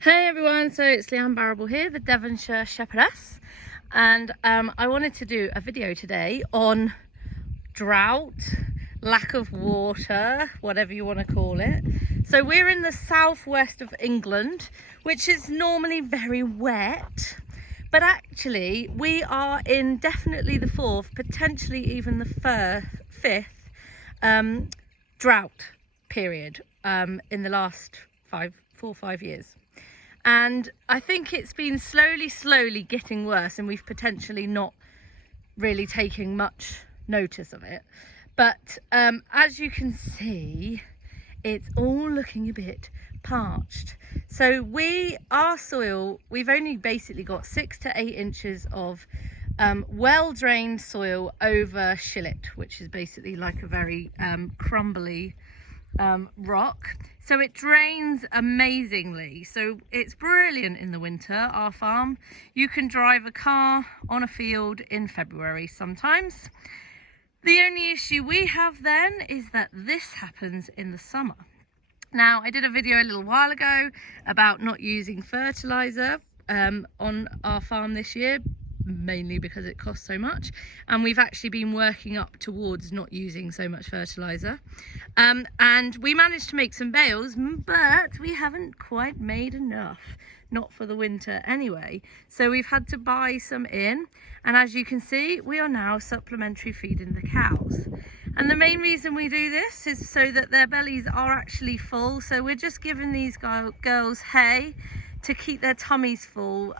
Hey everyone, so it's Leanne Barrable here, the Devonshire Shepherdess, and I wanted to do a video today on drought, lack of water, whatever you want to call it. So we're in the southwest of England, which is normally very wet, but actually we are in definitely the fourth, potentially even the fifth drought period in the last 4 or 5 years. And I think it's been slowly getting worse, and we've potentially not really taken much notice of it. But as you can see, it's all looking a bit parched. So our soil, we've only basically got 6 to 8 inches of well-drained soil over shillet, which is basically like a very crumbly rock. So it drains amazingly, so it's brilliant in the winter. Our farm, you can drive a car on a field in February sometimes. The only issue we have then is that this happens in the summer. Now, I did a video a little while ago about not using fertilizer on our farm this year, mainly because it costs so much, and we've actually been working up towards not using so much fertilizer, and we managed to make some bales, but we haven't quite made enough, not for the winter anyway, so we've had to buy some in. And as you can see, we are now supplementary feeding the cows, and the main reason we do this is so that their bellies are actually full. So we're just giving these girls hay to keep their tummies full,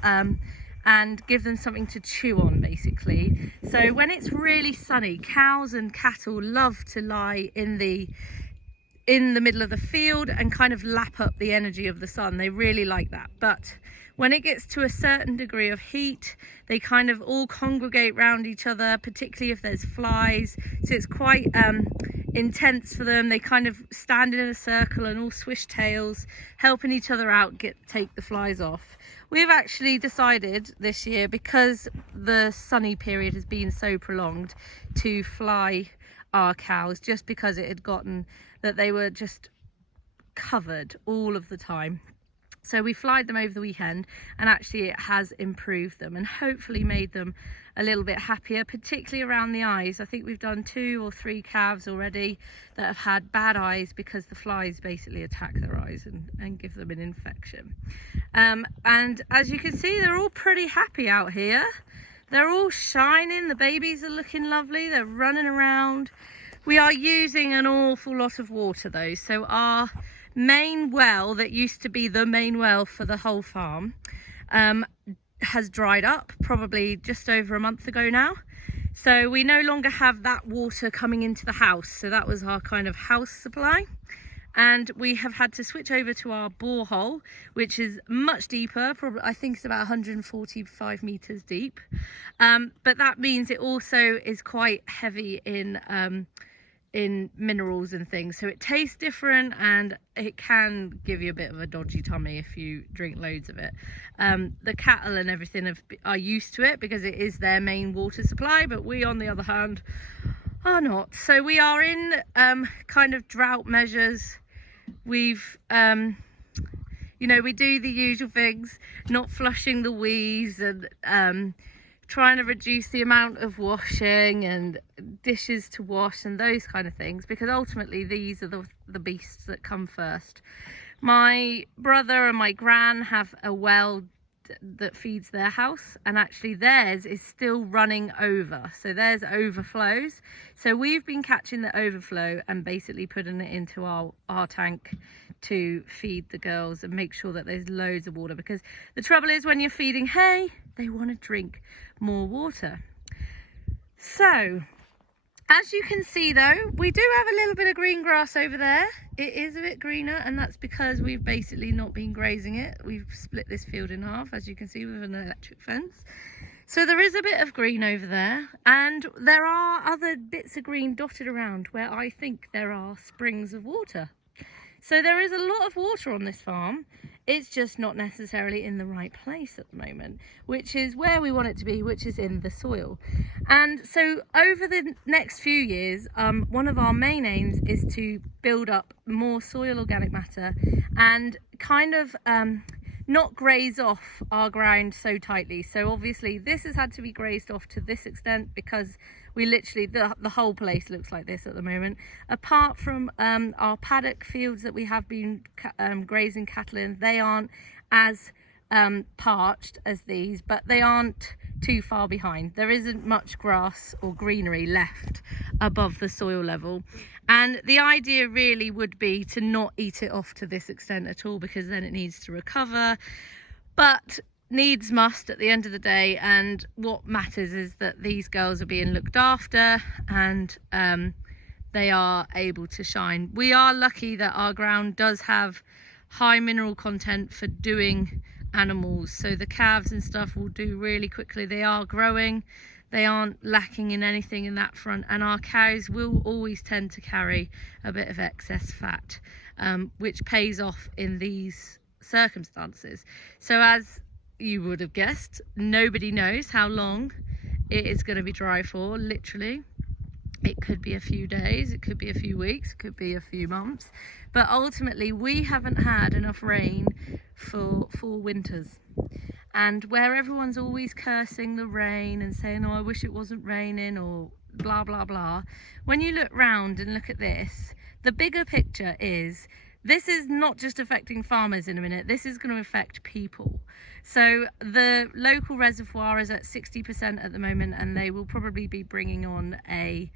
and give them something to chew on, basically. So when it's really sunny, cows and cattle love to lie in the middle of the field and kind of lap up the energy of the sun. They really like that. But when it gets to a certain degree of heat, they kind of all congregate around each other, particularly if there's flies. So it's quite intense for them. They kind of stand in a circle and all swish tails, helping each other out, take the flies off. We've actually decided this year, because the sunny period has been so prolonged, to fly our cows, just because it had gotten that they were just covered all of the time. So we flied them over the weekend, and actually it has improved them and hopefully made them a little bit happier, particularly around the eyes. I think we've done 2 or 3 calves already that have had bad eyes because the flies basically attack their eyes and give them an infection. And as you can see, they're all pretty happy out here. They're all shining. The babies are looking lovely. They're running around. We are using an awful lot of water though. So our main well, that used to be the main well for the whole farm, has dried up probably just over a month ago now. So we no longer have that water coming into the house. So that was our kind of house supply. And we have had to switch over to our borehole, which is much deeper. Probably, I think it's about 145 meters deep. But that means it also is quite heavy in minerals and things, so it tastes different, and it can give you a bit of a dodgy tummy if you drink loads of it. The cattle and everything are used to it because it is their main water supply, but we, on the other hand, are not. So we are in kind of drought measures. We've we do the usual things, not flushing the wees, and trying to reduce the amount of washing and dishes to wash and those kind of things, because ultimately these are the beasts that come first. My brother and my gran have a well that feeds their house, and actually theirs is still running over, so theirs overflows. So we've been catching the overflow and basically putting it into our tank to feed the girls and make sure that there's loads of water, because the trouble is, when you're feeding hay, they want to drink more water. So as you can see though, we do have a little bit of green grass over there. It is a bit greener, and that's because we've basically not been grazing it. We've split this field in half, as you can see, with an electric fence. So there is a bit of green over there, and there are other bits of green dotted around where I think there are springs of water. So there is a lot of water on this farm. It's just not necessarily in the right place at the moment, which is where we want it to be, which is in the soil. And so over the next few years, one of our main aims is to build up more soil organic matter and kind of not graze off our ground so tightly. So obviously this has had to be grazed off to this extent, because we literally, the whole place looks like this at the moment, apart from our paddock fields that we have been grazing cattle in. They aren't as parched as these, but they aren't too far behind. There isn't much grass or greenery left above the soil level, and the idea really would be to not eat it off to this extent at all, because then it needs to recover. But needs must at the end of the day, and what matters is that these girls are being looked after, and they are able to shine. We are lucky that our ground does have high mineral content for doing animals, so the calves and stuff will do really quickly. They are growing, they aren't lacking in anything in that front, and our cows will always tend to carry a bit of excess fat, which pays off in these circumstances. So as you would have guessed, nobody knows how long it is going to be dry for. Literally, it could be a few days, it could be a few weeks, it could be a few months, but ultimately we haven't had enough rain for 4 winters. And where everyone's always cursing the rain and saying, oh, I wish it wasn't raining, or blah blah blah, when you look round and look at this, the bigger picture is this is not just affecting farmers in a minute, this is going to affect people. So the local reservoir is at 60% at the moment, and they will probably be bringing on a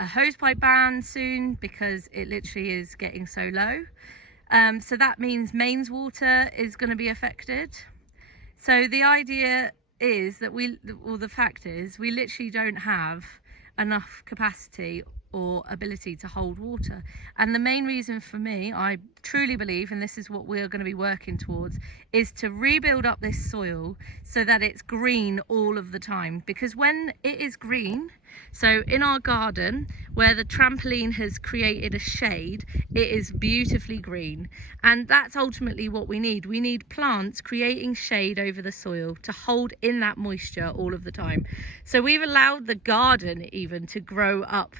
hosepipe ban soon, because it literally is getting so low. So that means mains water is going to be affected. So the idea is that the fact is we literally don't have enough capacity or ability to hold water. And the main reason for me, I truly believe, and this is what we're going to be working towards, is to rebuild up this soil so that it's green all of the time. Because when it is green, so in our garden where the trampoline has created a shade, it is beautifully green, and that's ultimately what we need. We need plants creating shade over the soil to hold in that moisture all of the time. So we've allowed the garden even to grow up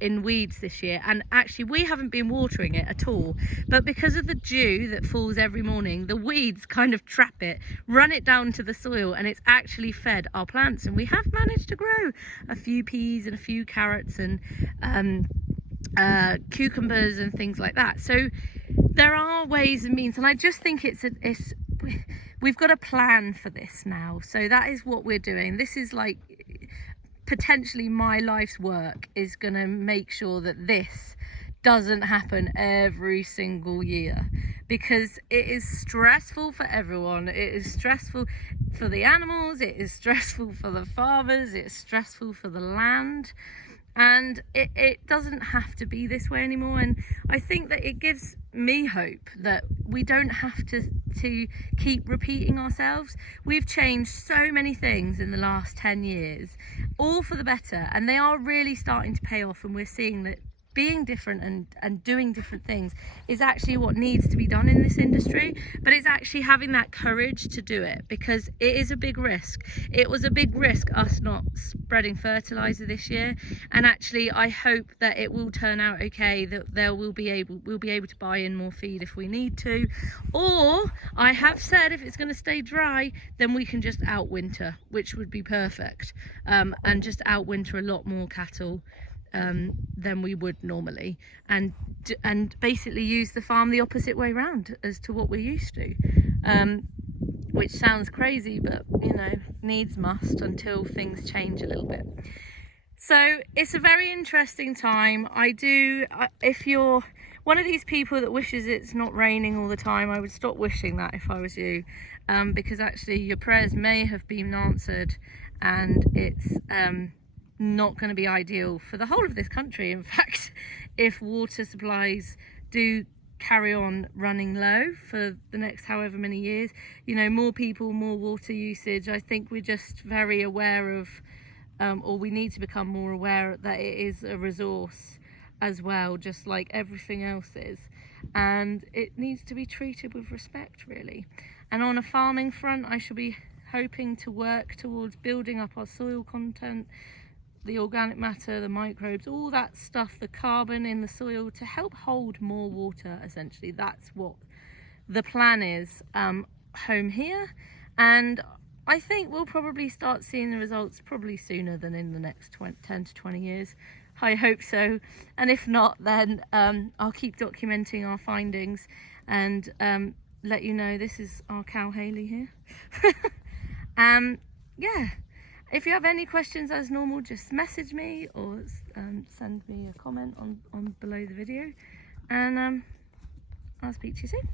in weeds this year, and actually we haven't been watering it at all, but because of the dew that falls every morning, the weeds kind of trap it, run it down to the soil, and it's actually fed our plants. And we have managed to grow a few peas and a few carrots and cucumbers and things like that. So there are ways and means, and I just think we've got a plan for this now. So that is what we're doing. This is like potentially my life's work, is going to make sure that this doesn't happen every single year, because it is stressful for everyone. It is stressful for the animals, it is stressful for the farmers, it's stressful for the land, and it doesn't have to be this way anymore. And I think that it gives me hope that we don't have to keep repeating ourselves. We've changed so many things in the last 10 years, all for the better, and they are really starting to pay off, and we're seeing that being different and doing different things is actually what needs to be done in this industry. But it's actually having that courage to do it, because it is a big risk. It was a big risk us not spreading fertilizer this year, and actually I hope that it will turn out okay, that we'll be able to buy in more feed if we need to, or I have said if it's going to stay dry, then we can just outwinter, which would be perfect, and just outwinter a lot more cattle than we would normally, and basically use the farm the opposite way round as to what we're used to, which sounds crazy, but you know, needs must until things change a little bit. So it's a very interesting time. If you're one of these people that wishes it's not raining all the time, I would stop wishing that if I was you, because actually your prayers may have been answered, and it's not going to be ideal for the whole of this country. In fact, if water supplies do carry on running low for the next however many years, you know, more people, more water usage, I think we're just very aware of, or we need to become more aware that it is a resource as well, just like everything else is, and it needs to be treated with respect, really. And on a farming front, I shall be hoping to work towards building up our soil content, the organic matter, the microbes, all that stuff, the carbon in the soil, to help hold more water. Essentially, that's what the plan is home here, and I think we'll probably start seeing the results probably sooner than in the next 10 to 20 years. I hope so, and if not, then I'll keep documenting our findings and let you know. This is our cow Hayley here. Yeah, if you have any questions as normal, just message me or send me a comment on below the video, and I'll speak to you soon.